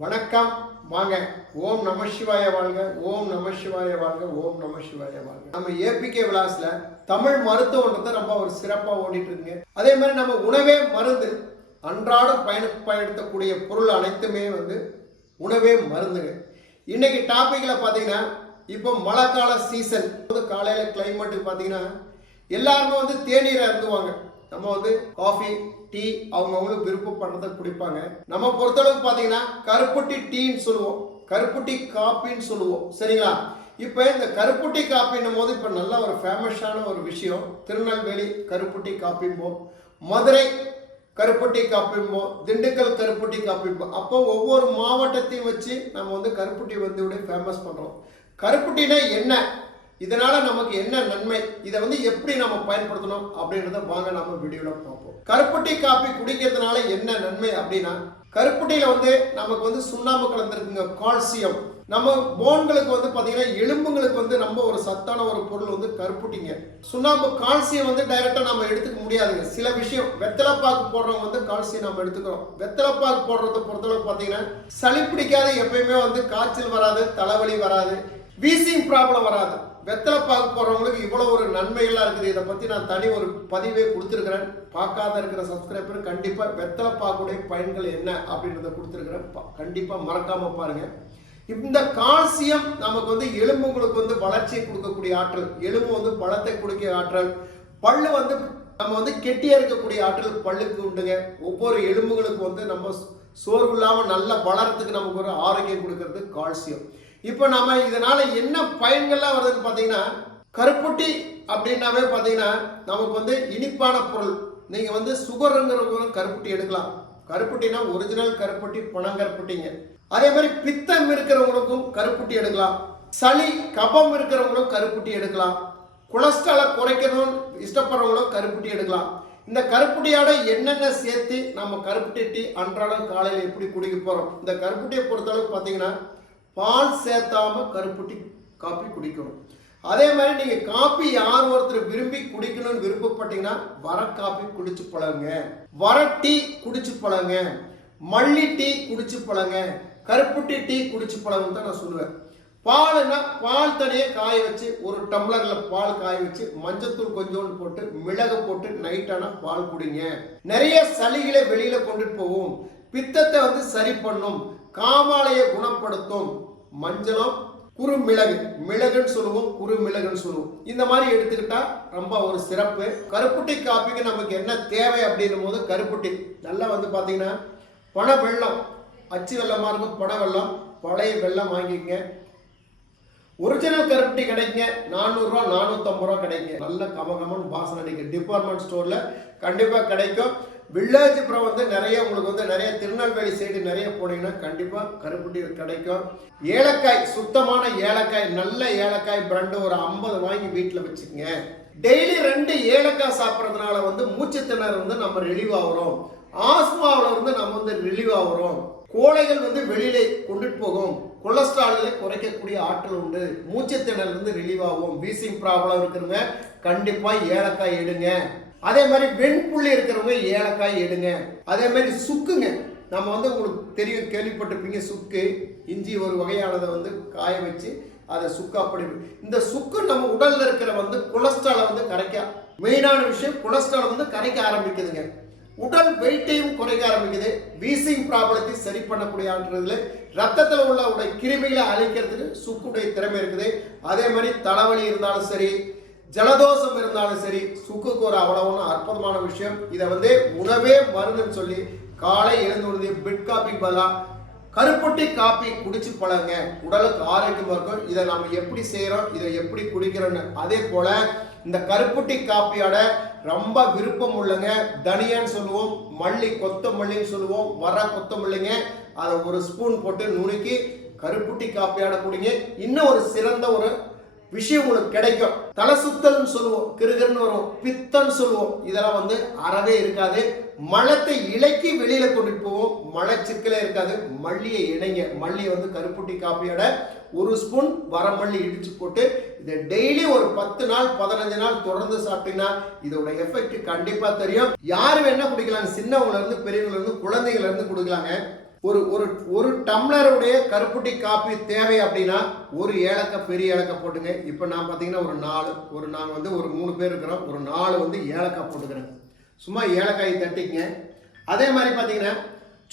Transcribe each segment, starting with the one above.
வணக்கம். வாங்க. ஓம் நம சிவாய வாழ்க. ஓம் நம சிவாய வாழ்க. ஓம் நம சிவாய வாழ்க. நம்ம ஏபிகே விலாஸ்ல தமிழ் மருத்துவன்றதை ரொம்ப ஒரு சிறப்பா ஓடிட்டு இருக்குங்க. அதே மாதிரி நம்ம உணவே மருந்து அன்றாடம் பயண பயன்படுத்தக்கூடிய பொருள் அனைத்துமே வந்து உணவே மருந்துங்க. இன்னைக்கு டாபிக்ல பாத்தீங்கன்னா இப்போ மழை கால சீசன் காலையில கிளைமேட் பாத்தீங்கன்னா எல்லாருமே வந்து தேநீரை அருந்துவாங்க. நம்ம வந்து காஃபி டீ அவங்கவுங்களுக்கு விருப்பப்படுறத குடிப்பாங்க. நம்ம பொறுத்தளவுக்கு பார்த்தீங்கன்னா கருப்பட்டி டீன்னு சொல்லுவோம். கருப்பட்டி காப்பின்னு சொல்லுவோம். சரிங்களா? இப்போ இந்த கருப்புட்டி காப்பின்னும் போது இப்போ நல்ல ஒரு ஃபேமஸான ஒரு விஷயம். திருநெல்வேலி கருப்புட்டி காப்பிம்போம் மதுரை கருப்பட்டி காப்பிம்போம் திண்டுக்கல் கருப்பட்டி காப்பிம்போம் அப்போ ஒவ்வொரு மாவட்டத்தையும் வச்சு நம்ம வந்து கருப்பட்டி வந்து ஃபேமஸ் பண்ணுறோம் கருப்பட்டினா என்ன? இதனால் நமக்கு என்ன நன்மை? இதை வந்து எப்படி நம்ம பயன்படுத்தணும் அப்படின்றத வாங்க நம்ம வீடியோவில் பார்ப்போம். கருப்பட்டி காப்பி குடிக்கிறதுனால என்ன நன்மை அப்படின்னா கருப்பட்டியில வந்து நமக்கு வந்து சுண்ணாம்பு கலந்துருக்குங்க கால்சியம். நம்ம போன்களுக்கு வந்து பாத்தீங்கன்னா எலும்புங்களுக்கு வந்து நம்ம ஒரு சத்தான ஒரு பொருள் வந்து கருப்புட்டிங்க. சுண்ணாம்பு கால்சியம் வந்து டைரக்டா நம்ம எடுத்துக்க முடியாதுங்க. சில விஷயம் வெத்தலைப்பாக்கு போடுறவங்க வந்து கால்சியம் நம்ம எடுத்துக்கிறோம். வெத்தலைப்பாக்கு போடுறத பொறுத்தளவு பாத்தீங்கன்னா சளி பிடிக்காத எப்பயுமே வந்து காய்ச்சல் வராது தலைவலி வராது வீசிங் ப்ராப்ளம் வராது. வெத்தலை பார்க்க போறவங்களுக்கு இவ்வளவு ஒரு நன்மைகளாக இருக்குது. இதை பத்தி நான் தனி ஒரு பதிவே கொடுத்துருக்கிறேன். பார்க்காத இருக்கிற சப்ஸ்கிரைபர் கண்டிப்பா வெத்தலை பாக்குடைய பயன்கள் என்ன அப்படின்றத கொடுத்துருக்கிறேன். பா- கண்டிப்பா மறக்காம பாருங்க. இந்த கால்சியம் நமக்கு வந்து எலும்புங்களுக்கு வந்து வளர்ச்சியை கொடுக்கக்கூடிய ஆற்றல். எலும்பு வந்து பழத்தை கொடுக்க ஆற்றல். பல்லு வந்து நம்ம வந்து கெட்டியா இருக்கக்கூடிய ஆற்றல் பல்லுக்கு உண்டுங்க. ஒவ்வொரு எலும்புகளுக்கு வந்து நம்ம சோர்வு இல்லாமல் நல்லா வளர்றதுக்கு நமக்கு ஒரு ஆரோக்கியம் கொடுக்கறது கால்சியம். இப்போ நம்ம இதனால என்ன பயன்கள்லாம் வருதுன்னு பார்த்தீங்கன்னா கருப்பட்டி அப்படின்னாவே பார்த்தீங்கன்னா நமக்கு வந்து இனிப்பான பொருள். நீங்கள் வந்து சுகருங்கிறவங்க கருப்பட்டி எடுக்கலாம். கருப்பட்டினா ஒரிஜினல் கருப்பட்டி பனங்கருப்பட்டிங்க அதே மாதிரி பித்தம் இருக்கிறவங்களுக்கும் கருப்பட்டி எடுக்கலாம். சளி கபம் இருக்கிறவங்களும் கருப்பட்டி எடுக்கலாம். கொலஸ்ட்ராலை குறைக்கணும்னு இஷ்டப்படுறவங்களும் கருப்பட்டி எடுக்கலாம். இந்த கருப்பட்டியோட என்னென்ன சேர்த்து நம்ம கருப்பட்டி டீ அன்றாடம் காலையில் எப்படி குடிக்க போகிறோம் இந்த கருப்பட்டியை பொறுத்தளவுக்கு பார்த்தீங்கன்னா பால் சேர்த்தாம கருப்பட்டி காப்பி குடிக்கணும். அதே மாதிரி நீங்க காப்பி யார் ஒருத்தர் விரும்பி குடிக்கணும்னு விருப்பப்பட்டீங்கன்னா வர காப்பி குடிச்சு பழகுங்க. வர டீ குடிச்சு பழகுங்க. மல்லி டீ குடிச்சு பழங்க கருப்புட்டி டீ குடிச்சு பழகுன்னு தான் நான் சொல்லுவேன். பால்னா பால் தனியே காய வச்சு ஒரு டம்ளர்ல பால் காய வச்சு மஞ்சத்தூள் கொஞ்சோண்டு போட்டு மிளகு போட்டு நைட்டான பால் குடிங்க. நிறைய சளிகளை வெளியில கொண்டுட்டு போகும். பித்தத்தை வந்து சரி பண்ணும். காமாலையை குணப்படுத்தும். மஞ்சளும் குறுமிளகு மிளகுன்னு சொல்லுவோம் குறுமிளகுன்னு சொல்லுவோம். இந்த மாதிரி எடுத்துக்கிட்டா ரொம்ப ஒரு சிறப்பு. கருப்புட்டி காப்பிக்கு நமக்கு என்ன தேவை அப்படின்னும் போது கருப்புட்டி. நல்லா வந்து பார்த்தீங்கன்னா பண வெள்ளம் அச்சு வெள்ளமாக இருக்கும் பண வெள்ளம் பழைய வெள்ளம் வாங்கிக்கங்க. ஒரிஜினல் கருப்புட்டி கிடைக்குங்க. நானூறுரூவா நானூற்றம்பது ரூபா கிடைக்குங்க. நல்ல கமகமன் வாசனை அடிக்கும். டிபார்ட்மெண்ட் ஸ்டோரில் கண்டிப்பாக கிடைக்கும். வில்லேஜ் அப்புறம் வந்து நிறைய உங்களுக்கு வந்து நிறைய திருநெல்வேலி சைடு நிறைய போனீங்கன்னா கண்டிப்பாக கருப்பட்டி கிடைக்கும். ஏலக்காய் சுத்தமான ஏலக்காய் நல்ல ஏலக்காய் பிரண்டு ஒரு ஐம்பது வாங்கி வீட்டில் வச்சுக்கோங்க. டெய்லி ரெண்டு ஏலக்காய் சாப்பிட்றதுனால வந்து மூச்சு திணறு வந்து நம்ம ரிலீவ் ஆகுறோம். ஆஸ்மாவில் இருந்து நம்ம வந்து ரிலீவ் ஆகுறோம். கோழைகள் வந்து வெளியிலே கொண்டுட்டு போகும். கொலஸ்ட்ரால்களை குறைக்கக்கூடிய ஆற்றல் உண்டு. மூச்சுத்திணறல் இருந்து ரிலீவ் ஆகும். வீசிங் ப்ராப்ளம் இருக்கிறவங்க கண்டிப்பாக ஏலக்காய் எடுங்க. அதே மாதிரி வெண்புள்ளி இருக்கிறவங்க ஏலக்காய் எடுங்க. அதே மாதிரி சுக்குங்க. நம்ம வந்து உங்களுக்கு தெரியும் கேள்விப்பட்டிருப்பீங்க சுக்கு. இஞ்சி ஒரு வகையானதை வந்து காய வச்சு அதை சுக்கா அப்படி இந்த சுக்கு நம்ம உடலில் இருக்கிற வந்து கொலஸ்ட்ராலை வந்து கரைக்க மெயினான விஷயம் கொலஸ்ட்ரால் வந்து கரைக்க ஆரம்பிக்குதுங்க. உடல் வெயிட்டையும் குறைக்க ஆரம்பிக்குது. வீசிங் ப்ராப்ளத்தை சரி பண்ணக்கூடிய ரத்தத்தில் உள்ள உடைய கிருமிகளை அழிக்கிறதுக்கு சுக்குடைய திறமை இருக்குது. அதே மாதிரி தலைவலி இருந்தாலும் சரி ஜலதோஷம் இருந்தாலும் சரி சுக்குக்கு ஒரு அவ்வளவு அற்புதமான விஷயம். இதை வந்து உணவே மருந்துன்னு சொல்லி காலை எழுந்து உடனே பிட் காப்பி பதிலாக கருப்பட்டி காப்பி குடிச்சு பழங்க உடலுக்கு ஆரோக்கியமா இருக்கும். இதை நம்ம எப்படி செய்யறோம் இதை எப்படி குடிக்கிறோம்னு. அதே போல இந்த கருப்பட்டி காப்பியோட ரொம்ப விருப்பம் உள்ளங்க. தனியான்னு சொல்லுவோம் மல்லி கொத்தமல்லின்னு சொல்லுவோம் வர கொத்தமல்லிங்க. அதை ஒரு ஸ்பூன் போட்டு நுணுக்கி கருப்புட்டி காப்பியாட குடிங்க. இன்னும் ஒரு சிறந்த ஒரு விஷயம் உங்களுக்கு கிடைக்கும். தலை சுத்தல்னு சொல்லுவோம் கிருகர்னு வரும் பித்தன்னு சொல்லுவோம். இதெல்லாம் வந்து அறவே இருக்காது. மலத்தை இலக்கி வெளியில கொண்டுட்டு போவோம். மலச்சிக்கலே இருக்காது. மல்லியை இணைங்க. மல்லியை வந்து கருப்புட்டி காப்பியோட ஒரு ஸ்பூன் வரமல்லி இடிச்சு போட்டு இதை டெய்லி ஒரு பத்து நாள் பதினஞ்சு நாள் தொடர்ந்து சாப்பிட்டீங்கன்னா இதோட எஃபெக்ட் கண்டிப்பா தெரியும். யாரு வேணா குடிக்கலாம் சின்னவங்கள இருந்து பெரியவங்கள இருந்து குழந்தைங்கள இருந்து கொடுக்கலாங்க. ஒரு ஒரு ஒரு டம்ளருடைய கருப்புட்டி காப்பி தேவை அப்படின்னா ஒரு ஏலக்காய் பெரிய ஏலக்காய் போட்டுங்க. இப்போ நான் பார்த்தீங்கன்னா ஒரு நாலு ஒரு நாங்கள் வந்து ஒரு மூணு பேர் இருக்கிறோம். ஒரு நாலு வந்து ஏலக்காய் போட்டுக்கிறேன். சும்மா ஏலக்காய் தட்டிக்கங்க. அதே மாதிரி பார்த்தீங்கன்னா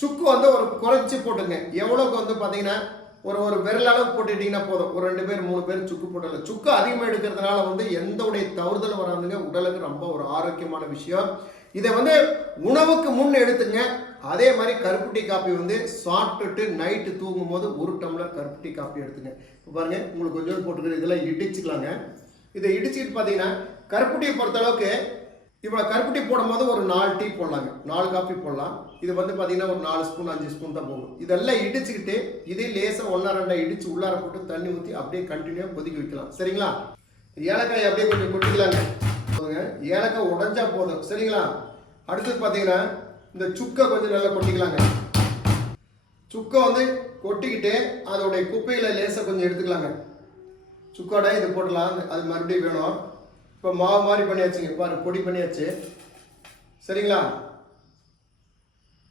சுக்கு வந்து ஒரு குறைச்சி போட்டுங்க. எவ்வளோக்கு வந்து பார்த்தீங்கன்னா ஒரு ஒரு விரல் அளவு போட்டுட்டீங்கன்னா போதும். ஒரு ரெண்டு பேர் மூணு பேர் சுக்கு போட்டல சுக்கு அதிகமாக எடுக்கிறதுனால வந்து எந்த உடைய தவறுதலும் வராதுங்க. உடலுக்கு ரொம்ப ஒரு ஆரோக்கியமான விஷயம். இதை வந்து உணவுக்கு முன் எடுத்துங்க. அதே மாதிரி கருப்பட்டி காப்பி வந்து சாப்பிட்டுட்டு நைட்டு தூங்கும் போது ஒரு டம்ளர் கருப்பட்டி காப்பி எடுத்துங்க. இப்போ பாருங்க உங்களுக்கு கொஞ்சம் போட்டுக்கிற இதெல்லாம் இடிச்சுக்கலாங்க. இதை இடிச்சுக்கிட்டு பார்த்தீங்கன்னா கருப்பட்டியை பொறுத்தளவுக்கு இவ்வளோ கருப்பட்டி போடும்போது ஒரு நாலு டீ போடலாங்க. நாலு காப்பி போடலாம். இது வந்து பார்த்தீங்கன்னா ஒரு நாலு ஸ்பூன் அஞ்சு ஸ்பூன் தான் போகும். இதெல்லாம் இடிச்சுக்கிட்டு இதே லேசாக ஒன்றா ரெண்டா இடிச்சு உள்ளார போட்டு தண்ணி ஊற்றி அப்படியே கண்டினியூவாக கொதிக்க வைக்கலாம். சரிங்களா? ஏலக்காய் அப்படியே கொஞ்சம் கொட்டிக்கலாங்க. போதுங்க. ஏலக்காய் உடஞ்சா போதும். சரிங்களா? அடுத்தது பார்த்தீங்கன்னா இந்த சுக்கை கொஞ்சம் நல்லா கொட்டிக்கலாங்க. சுக்கை வந்து கொட்டிக்கிட்டு அதோடைய குப்பையில் லேசாக கொஞ்சம் எடுத்துக்கலாங்க. சுக்கோட இது போடலாம். அது மறுபடியும் வேணும். இப்போ மாவு மாதிரி பண்ணியாச்சுங்க. பாரு பொடி பண்ணியாச்சு. சரிங்களா?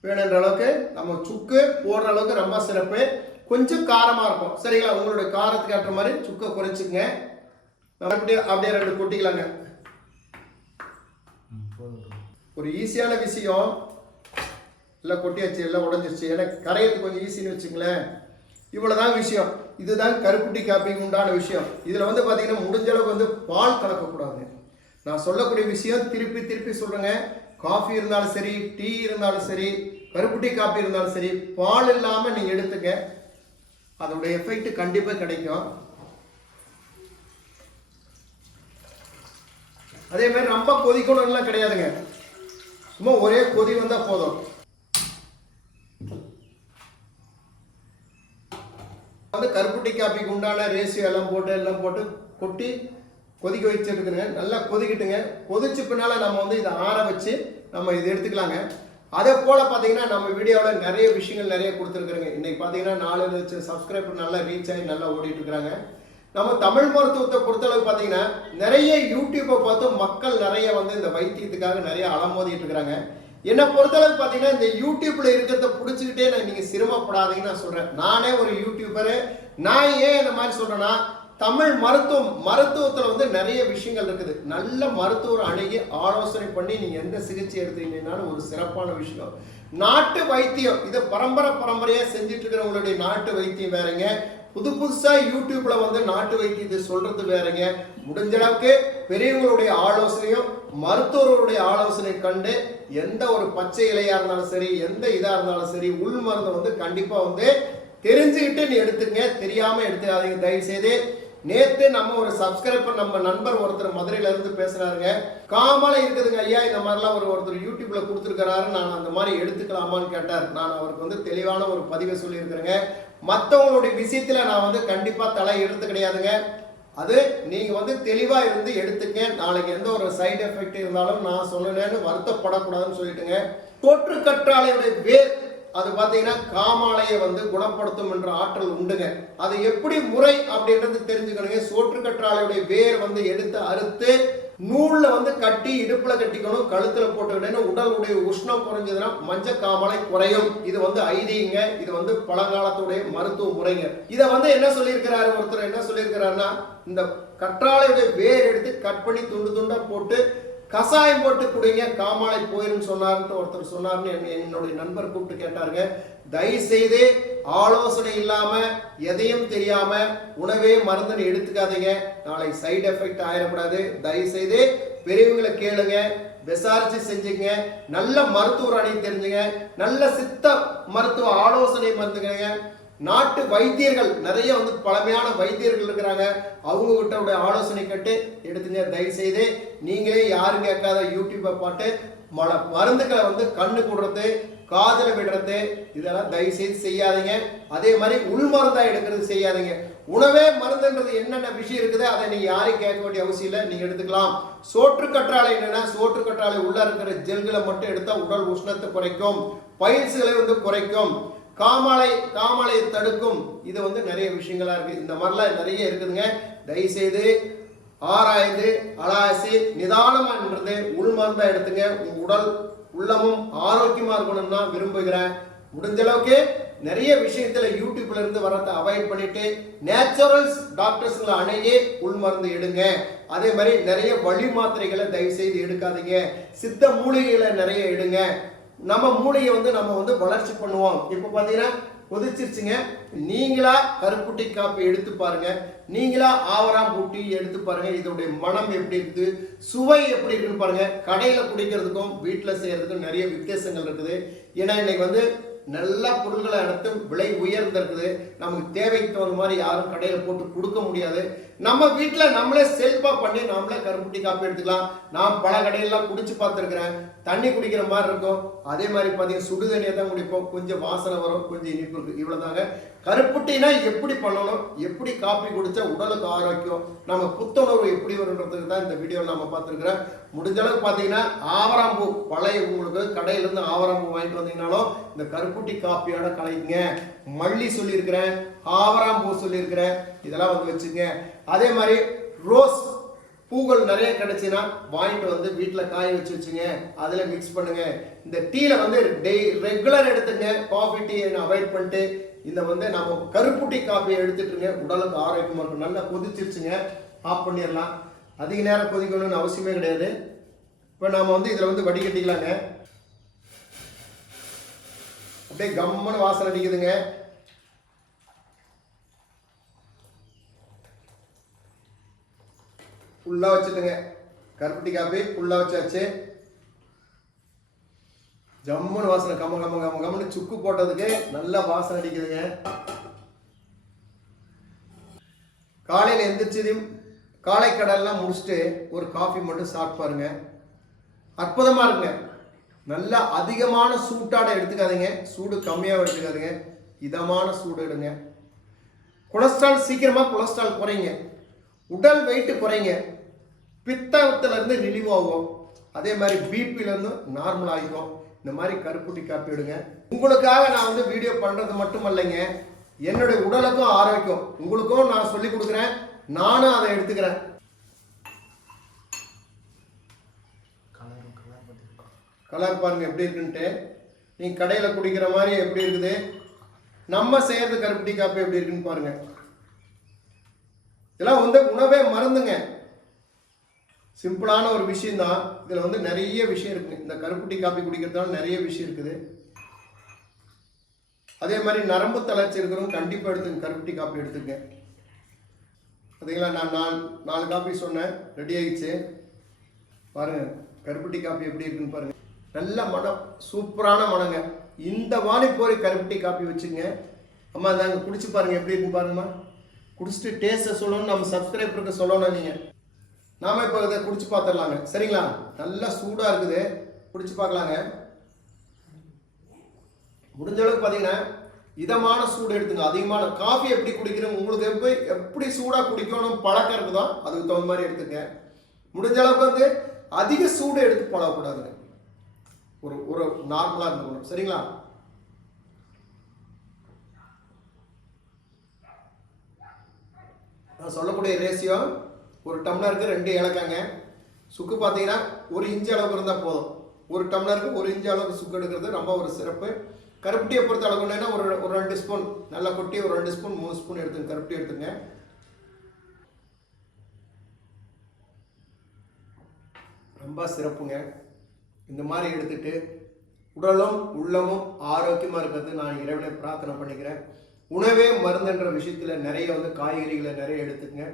வேணுன்ற அளவுக்கு நம்ம சுக்கு போடுற அளவுக்கு ரொம்ப சிறப்பு. கொஞ்சம் காரமாக இருக்கும். சரிங்களா? உங்களுடைய காரத்துக்கு ஏற்ற மாதிரி சுக்கை குறைச்சிக்கங்க. மறுபடியும் அப்படியே ரெண்டு கொட்டிக்கலாங்க. ஒரு ஈஸியான விஷயம். எல்லாம் கொட்டியாச்சு எல்லாம் உடஞ்சிருச்சு. ஏன்னா கரையிறது கொஞ்சம் ஈஸின்னு வச்சுங்களேன். இவ்வளோதான் விஷயம். இதுதான் கருப்புட்டி காப்பிக்கு உண்டான விஷயம். இதில் வந்து பார்த்தீங்கன்னா முடிஞ்ச அளவுக்கு வந்து பால் கலக்கக்கூடாது. நான் சொல்லக்கூடிய விஷயம் திருப்பி திருப்பி சொல்கிறேங்க காஃபி இருந்தாலும் சரி டீ இருந்தாலும் சரி கருப்புட்டி காப்பி இருந்தாலும் சரி பால் இல்லாமல் நீங்கள் எடுத்துங்க. அதோட எஃபெக்ட் கண்டிப்பாக கிடைக்கும். அதே மாதிரி ரொம்ப கொதிக்கணும்லாம் கிடையாதுங்க. சும்மா ஒரே கொதி வந்தால் போதும். வந்து கருப்புட்டி காப்பிக்கு உண்டான ரேசியோ எல்லாம் போட்டு எல்லாம் போட்டு கொட்டி கொதிக்க வச்சிருக்குங்க நல்லா கொதிக்கிட்டுங்க. கொதிச்சு பின்னால நம்ம வந்து இதை ஆற வச்சு நம்ம இதை எடுத்துக்கலாங்க. அதே போல் பார்த்தீங்கன்னா நம்ம வீடியோவில் நிறைய விஷயங்கள் நிறைய கொடுத்துருக்குறோங்க. இன்றைக்கி பார்த்தீங்கன்னா நாலு லட்சம் சப்ஸ்கிரைபர் நல்லா ரீச் ஆகி நல்லா ஓடிட்டுருக்குறாங்க. நம்ம தமிழ் மருத்துவத்தை பொறுத்தளவுக்கு பார்த்தீங்கன்னா நிறைய யூடியூப்பை பார்த்து மக்கள் நிறைய வந்து இந்த வைத்தியத்துக்காக நிறைய அலமோதிட்டு இருக்கிறாங்க என்னை பொறுத்தளவுக்கு பார்த்தீங்கன்னா இந்த யூடியூப்ல இருக்கிறத பிடிச்சிக்கிட்டே நான் நீங்க சிரமப்படாதீங்கன்னு நான் சொல்றேன். நானே ஒரு யூடியூபரு நான் ஏன் இந்த மாதிரி சொல்றேன்னா தமிழ் மருத்துவம் மருத்துவத்தில் வந்து நிறைய விஷயங்கள் இருக்குது. நல்ல மருத்துவர் அணுகி ஆலோசனை பண்ணி நீங்க எந்த சிகிச்சை எடுத்தீங்கன்னாலும் ஒரு சிறப்பான விஷயம். நாட்டு வைத்தியம் இதை பரம்பரை பரம்பரையா செஞ்சுட்டு இருக்கிறவங்களுடைய நாட்டு வைத்தியம் வேறங்க. புது புதுசா யூடியூப்ல வந்து நாட்டு வைத்தியத்தை சொல்றது வேறங்க. முடிஞ்ச அளவுக்கு பெரியவங்களுடைய ஆலோசனையும் மருத்துவர்களுடைய ஆலோசனை கண்டு எந்த ஒரு பச்சை இலையா இருந்தாலும் சரி எந்த இதா இருந்தாலும் சரி உள் மருந்து வந்து கண்டிப்பா வந்து தெரிஞ்சுக்கிட்டு நீ எடுத்துங்க தெரியாம எடுத்துக்காதீங்க. தயவு செய்து நேத்து நம்ம ஒரு சப்ஸ்கிரைபர் நம்ம நண்பர் ஒருத்தர் மதுரையில இருந்து பேசுறாருங்க. காமலை இருக்குதுங்க ஐயா இந்த மாதிரிலாம் ஒரு ஒருத்தர் யூடியூப்ல கொடுத்துருக்கிறாரு. நான் அந்த மாதிரி எடுத்துக்கலாமான்னு கேட்டார். நான் அவருக்கு வந்து தெளிவான ஒரு பதிவை சொல்லியிருக்கிறேங்க. மற்றவங்களுடைய விஷயத்துல நான் வந்து கண்டிப்பா தலை எடுத்து கிடையாதுங்க. அது நீங்க வந்து தெளிவா இருந்து எடுத்துங்க. நாளைக்கு எந்த ஒரு சைடு எஃபெக்ட் இருந்தாலும் நான் சொல்லலன்னு வருத்தப்படக்கூடாதுன்னு சொல்லிட்டுங்க. தொற்று கற்றாழையுடைய வேர் அது பார்த்தீங்கன்னா காமாலையை வந்து குணப்படுத்தும் என்ற ஆற்றல் உண்டுங்க. அது எப்படி முறை அப்படின்றது தெரிஞ்சுக்கணுங்க. சோற்று கற்றாழையுடைய வேர் வந்து எடுத்து அறுத்து நூல்ல வந்து கட்டி இடுப்புல கட்டிக்கணும் கழுத்துல போட்டுக்கிட்டேன்னு உடலுடைய உஷ்ணம் குறைஞ்சதுன்னா மஞ்ச காமலை குறையும். இது வந்து ஐதீங்க இது வந்து பழங்காலத்துடைய மருத்துவ முறைங்க. இதை வந்து என்ன சொல்லியிருக்கிறாரு? ஒருத்தர் என்ன சொல்லியிருக்கிறாருன்னா இந்த கற்றாழையுடைய வேர் எடுத்து கட் பண்ணி துண்டு துண்டா போட்டு கசாயம் போட்டு கொடுங்க காமாலை போயிரும் சொன்னார்னு ஒருத்தர் சொன்னார்னு என்ன- என்னுடைய நண்பர் கூப்பிட்டு கேட்டாருங்க. தயவு செய்து ஆலோசனை இல்லாம எதையும் தெரியாம உணவே மருந்துன்னு எடுத்துக்காதீங்க. நாளை சைடு எஃபெக்ட் ஆயிடக்கூடாது தயவு செய்து பெரியவங்களை கேளுங்க. விசாரிச்சு செஞ்சுங்க நல்ல மருத்துவர் அணி தெரிஞ்சுங்க. நல்ல சித்த மருத்துவ ஆலோசனை மருந்துங்க. நாட்டு வைத்தியர்கள் நிறைய வந்து பழமையான வைத்தியர்கள் இருக்கிறாங்க. அவங்க கிட்ட உடைய ஆலோசனை கேட்டு எடுத்துங்க தயவு செய்து நீங்களே யாரும் கேட்காத யூடியூப்பை பாட்டு மல மருந்துகளை வந்து கண்ணு கொடுறது காதல விடுறது இதெல்லாம் தயவு செய்து செய்யாதீங்க. அதே மாதிரி உள் மருந்தா எடுக்கிறது செய்யாதீங்க. உணவே மருந்துன்றது என்னென்ன விஷயம் இருக்குது அதை நீங்க யாரையும் கேட்க வேண்டிய அவசியம் இல்லை. நீங்க எடுத்துக்கலாம். சோற்று கற்றாழை என்னன்னா சோற்று கற்றாழை உள்ள இருக்கிற ஜெல்களை மட்டும் எடுத்தா உடல் உஷ்ணத்தை குறைக்கும். பயிற்சிகளை வந்து குறைக்கும். காமாலை காமலை தடுக்கும். இது வந்து நிறைய விஷயங்களா இருக்கு. இந்த மாதிரிலாம் நிறைய இருக்குதுங்க. தயவுசெய்து ஆராய்ந்து அலாசி நிதானமான்றது உள்மருந்தா எடுத்துங்க. உங்க உடல் உள்ளமும் ஆரோக்கியமா இருக்கணும்னு தான் விரும்புகிறேன். முடிஞ்ச அளவுக்கு நிறைய விஷயத்துல யூடியூப்ல இருந்து வரத்தை அவாய்ட் பண்ணிட்டு நேச்சுரல்ஸ் டாக்டர்ஸ்ல அணையே உள் மருந்து எடுங்க. அதே மாதிரி நிறைய வழி மாத்திரைகளை தயவு செய்து எடுக்காதீங்க. சித்த மூலிகைகளை நிறைய எடுங்க. நம்ம மூளையை வந்து நம்ம வந்து வளர்ச்சி பண்ணுவோம். இப்போ பார்த்தீங்கன்னா கொதிச்சிருச்சுங்க. நீங்களா கருப்புட்டி காப்பி எடுத்து பாருங்க. நீங்களா ஆவராம் பூட்டி எடுத்து பாருங்க. இதோடைய மனம் எப்படி இருக்குது? சுவை எப்படி இருக்குன்னு பாருங்க. கடையில குடிக்கிறதுக்கும் வீட்டில் செய்யறதுக்கும் நிறைய வித்தியாசங்கள் இருக்குது. ஏன்னா இன்னைக்கு வந்து நல்ல பொருள்களை அடுத்து விலை உயர்ந்திருக்குது. நமக்கு தேவைக்கு தகுந்த மாதிரி யாரும் கடையில் போட்டு கொடுக்க முடியாது. நம்ம வீட்டில் நம்மளே செல்ஃபாக பண்ணி நம்மளே கருப்புட்டி காப்பி எடுத்துக்கலாம். நான் பல கடையெல்லாம் குடிச்சு பார்த்துருக்குறேன். தண்ணி குடிக்கிற மாதிரி இருக்கும். அதே மாதிரி பார்த்தீங்கன்னா சுடு தண்ணியை தான் குடிப்போம். கொஞ்சம் வாசனை வரும் கொஞ்சம் இனிப்பு இருக்கு. இவ்வளோதாங்க கருப்புட்டினா எப்படி பண்ணணும்? எப்படி காப்பி குடித்தா உடலுக்கு ஆரோக்கியம்? நம்ம புத்துணர்வு எப்படி வருன்றதுக்கு தான் இந்த வீடியோவில் நம்ம பார்த்துருக்குறேன் முடிஞ்ச அளவுக்கு பார்த்தீங்கன்னா ஆவராம்பூ பழைய உங்களுக்கு கடையிலேருந்து ஆவராம்பூ வாங்கிட்டு வந்தீங்கனாலும் இந்த கருப்புட்டி காப்பியோட கலைங்க மல்லி சொல்லியிருக்கிறேன். ஆவராம் பூ சொல்லியிருக்கிறேன் இதெல்லாம் வந்து வச்சுங்க. அதே மாதிரி ரோஸ் பூக்கள் நிறைய கிடைச்சின்னா வாங்கிட்டு வந்து வீட்டில் காய வச்சு வச்சுங்க. அதில் மிக்ஸ் பண்ணுங்க. இந்த டீல வந்து டெய் ரெகுலர் எடுத்துங்க. காஃபி டீ அவாய்ட் பண்ணிட்டு இந்த வந்து நம்ம கருப்புட்டி காஃபியை எடுத்துட்டுருங்க. உடலுக்கு ஆரோக்கியமாக இருக்கும். நல்லா கொதிச்சிருச்சுங்க. ஆஃப் பண்ணிடலாம். அதிக நேரம் கொதிக்கணும்னு அவசியமே கிடையாது. இப்போ நாம் வந்து இதில் வந்து வடிகட்டிக்கலாங்க. அப்படியே கம்முன்னு வாசனை அடிக்குதுங்க. ஃபுல்லாக வச்சுட்டுங்க. கருப்பட்டி காப்பி ஃபுல்லாக வச்சாச்சு. ஜம்முன்னு வாசனை கம்ம கம்ம கம்ம கம்முன்னு சுக்கு போட்டதுக்கு நல்ல வாசனை அடிக்குதுங்க. காலையில் எந்திரிச்சதையும் காலை கடல்லாம் முடிச்சுட்டு ஒரு காஃபி மட்டும் சாப்பிட்டு பாருங்க. அற்புதமாக இருக்குங்க. நல்லா அதிகமான சூட்டாட எடுத்துக்காதீங்க. சூடு கம்மியாக எடுத்துக்காதீங்க. இதமான சூடு எடுங்க. கொலஸ்ட்ரால் சீக்கிரமாக கொலஸ்ட்ரால் குறைங்க. உடல் வெயிட் குறைங்க. பித்தத்துல இருந்து ரிலீவ் ஆகும். அதே மாதிரி பிபில இருந்து நார்மல் ஆகிக்கும் இந்த மாதிரி கருப்புட்டி காப்பி எடுங்க. உங்களுக்காக நான் வந்து வீடியோ பண்றது மட்டும் இல்லைங்க என்னுடைய உடலுக்கும் ஆரோக்கியம். உங்களுக்கும் நான் சொல்லி கொடுக்குறேன். நானும் அதை எடுத்துக்கிறேன். கலர் பாருங்க எப்படி இருக்குன்ட்டு. நீங்க கடையில குடிக்கிற மாதிரி எப்படி இருக்குது? நம்ம செய்யறது கருப்பட்டி காப்பி எப்படி இருக்குன்னு பாருங்க. இதெல்லாம் வந்து உணவே மறந்துங்க சிம்பிளான ஒரு விஷயந்தான் இதில் வந்து நிறைய விஷயம் இருக்குது இந்த கருப்புட்டி காப்பி குடிக்கிறதுனால நிறைய விஷயம் இருக்குது. அதே மாதிரி நரம்பு தளர்ச்சி இருக்கிறவங்க கண்டிப்பாக எடுத்துங்க. கருப்புட்டி காப்பி எடுத்துங்க. பார்த்தீங்களா நான் நாலு நாலு காப்பி சொன்னேன். ரெடி ஆகிடுச்சு பாருங்கள் கருப்பட்டி காப்பி எப்படி இருக்குன்னு பாருங்கள் நல்ல மனம் சூப்பரான மனங்க இந்த மாதிரி போய் கருப்பட்டி காப்பி வச்சுங்க. அம்மா நாங்கள் குடிச்சு பாருங்க. எப்படி இருக்குன்னு பாருங்கம்மா. குடிச்சிட்டு டேஸ்ட்டை சொல்லணும் நம்ம சப்ஸ்கிரைபருக்கு சொல்லணும் நீங்கள் நாம இப்போ இதை குடிச்சு பார்த்துடலாங்க சரிங்களா? நல்லா சூடாக இருக்குது. குடிச்சு பார்க்கலாங்க முடிஞ்ச அளவுக்கு பார்த்தீங்கன்னா இதமான சூடு எடுத்துங்க. அதிகமான காஃபி எப்படி குடிக்கிறோம் உங்களுக்கு எப்போ எப்படி சூடாக குடிக்கணும் பழக்கம் இருக்குதோ அதுக்கு தகுந்த மாதிரி எடுத்துங்க. முடிஞ்ச அளவுக்கு வந்து அதிக சூடு எடுத்து பழகக்கூடாதுங்க ஒரு ஒரு நார்மலாக இருக்கணும். சரிங்களா? நான் சொல்லக்கூடிய ரேஷியோ ஒரு டம்ளருக்கு ரெண்டு ஏலக்காங்க சுக்கு பார்த்தீங்கன்னா ஒரு இன்ச்சு அளவுக்கு இருந்தால் போதும். ஒரு டம்ளருக்கு ஒரு இன்ச்சு அளவுக்கு சுக்கு எடுக்கிறது ரொம்ப ஒரு சிறப்பு. கருப்பட்டியை பொறுத்த அளவுக்குன்னா ஒரு ஒரு ரெண்டு ஸ்பூன் நல்லா கொட்டி ஒரு ரெண்டு ஸ்பூன் மூணு ஸ்பூன் எடுத்துங்க. கருப்பட்டி எடுத்துங்க. ரொம்ப சிறப்புங்க. இந்த மாதிரி எடுத்துட்டு உடலும் உள்ளமும் ஆரோக்கியமாக இருக்கிறது நான் இறைவனை பிரார்த்தனை பண்ணிக்கிறேன். உணவே மருந்துன்ற விஷயத்தில் நிறைய வந்து காய்கறிகளை நிறைய எடுத்துக்கங்க.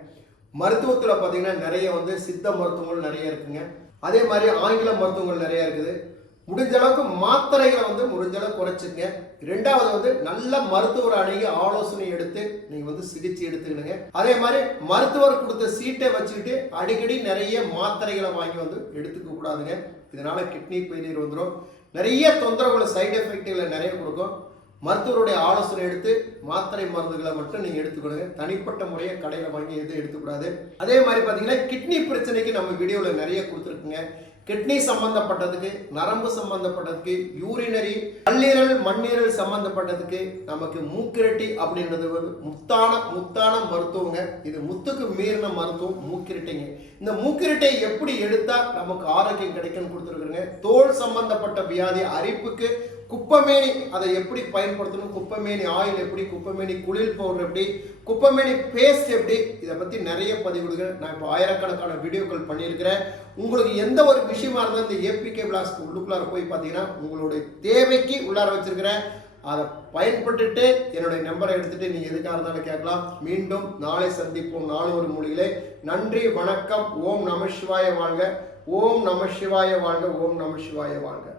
மருத்துவத்தில் பார்த்தீங்கன்னா நிறைய வந்து சித்த மருத்துவங்கள் நிறைய இருக்குங்க. அதே மாதிரி ஆங்கில மருத்துவங்கள் நிறைய இருக்குது. முடிஞ்ச அளவுக்கு மாத்திரைகளை வந்து முடிஞ்ச அளவுக்கு குறைச்சிங்க ரெண்டாவது வந்து நல்ல மருத்துவர் அணுகி ஆலோசனை எடுத்து நீங்க வந்து சிகிச்சை எடுத்துக்கணுங்க அதே மாதிரி மருத்துவர் கொடுத்த சீட்டை வச்சுக்கிட்டு அடிக்கடி நிறைய மாத்திரைகளை வாங்கி வந்து எடுத்துக்க கூடாதுங்க. இதனால கிட்னி பெயிலியர் வந்துடும் நிறைய தொந்தரவுகளை சைடு எஃபெக்ட்களை நிறைய கொடுக்கும். மருத்துவருடைய ஆலோசனை எடுத்து மாத்திரை மருந்துகளை மட்டும் நீங்கள் எடுத்துக்கணுங்க தனிப்பட்ட முறையை கடையில் வாங்கி எதுவும் எடுத்துக்கூடாது. அதே மாதிரி பார்த்தீங்கன்னா கிட்னி பிரச்சனைக்கு நம்ம வீடியோவில் நிறைய கொடுத்துருக்குங்க. கிட்னி சம்பந்தப்பட்டதுக்கு நரம்பு சம்பந்தப்பட்டதுக்கு யூரினரி கல்லீரல் மண்ணீரல் சம்பந்தப்பட்டதுக்கு நமக்கு மூக்கிரட்டி அப்படின்றது வந்து முத்தான முத்தான மருத்துவங்க. இது முத்துக்கு மீறின மருத்துவம் மூக்கிரட்டைங்க. இந்த மூக்கிரட்டை எப்படி எடுத்தா நமக்கு ஆரோக்கியம் கிடைக்கும்னு கொடுத்துருக்குறேங்க. தோல் சம்பந்தப்பட்ட வியாதி அரிப்புக்கு குப்பமேனி அதை எப்படி பயன்படுத்தணும்? குப்பமேனி ஆயில் எப்படி குப்பமேனி குளிர் பவுடர் எப்படி குப்பமேனி பேஸ்ட் எப்படி? இதை பற்றி நிறைய பதிவுகள் நான் இப்போ ஆயிரக்கணக்கான வீடியோக்கள் பண்ணியிருக்கிறேன். உங்களுக்கு எந்த ஒரு விஷயமா இருந்தாலும் இந்த ஏபிகே விளாஸ்க்கு உள்ளுக்குள்ளார போய் பார்த்தீங்கன்னா உங்களுடைய தேவைக்கு உள்ளார வச்சிருக்கிறேன். அதை பயன்பட்டுட்டு என்னுடைய நம்பரை எடுத்துட்டு நீங்கள் எதுக்காக இருந்தாலும் கேட்கலாம். மீண்டும் நாளை சந்திப்போம் நாலு ஒரு மொழியிலே நன்றி வணக்கம். ஓம் நம சிவாய வாழ்க. ஓம் நம சிவாய வாழ்க. ஓம் நம சிவாய வாழ்க.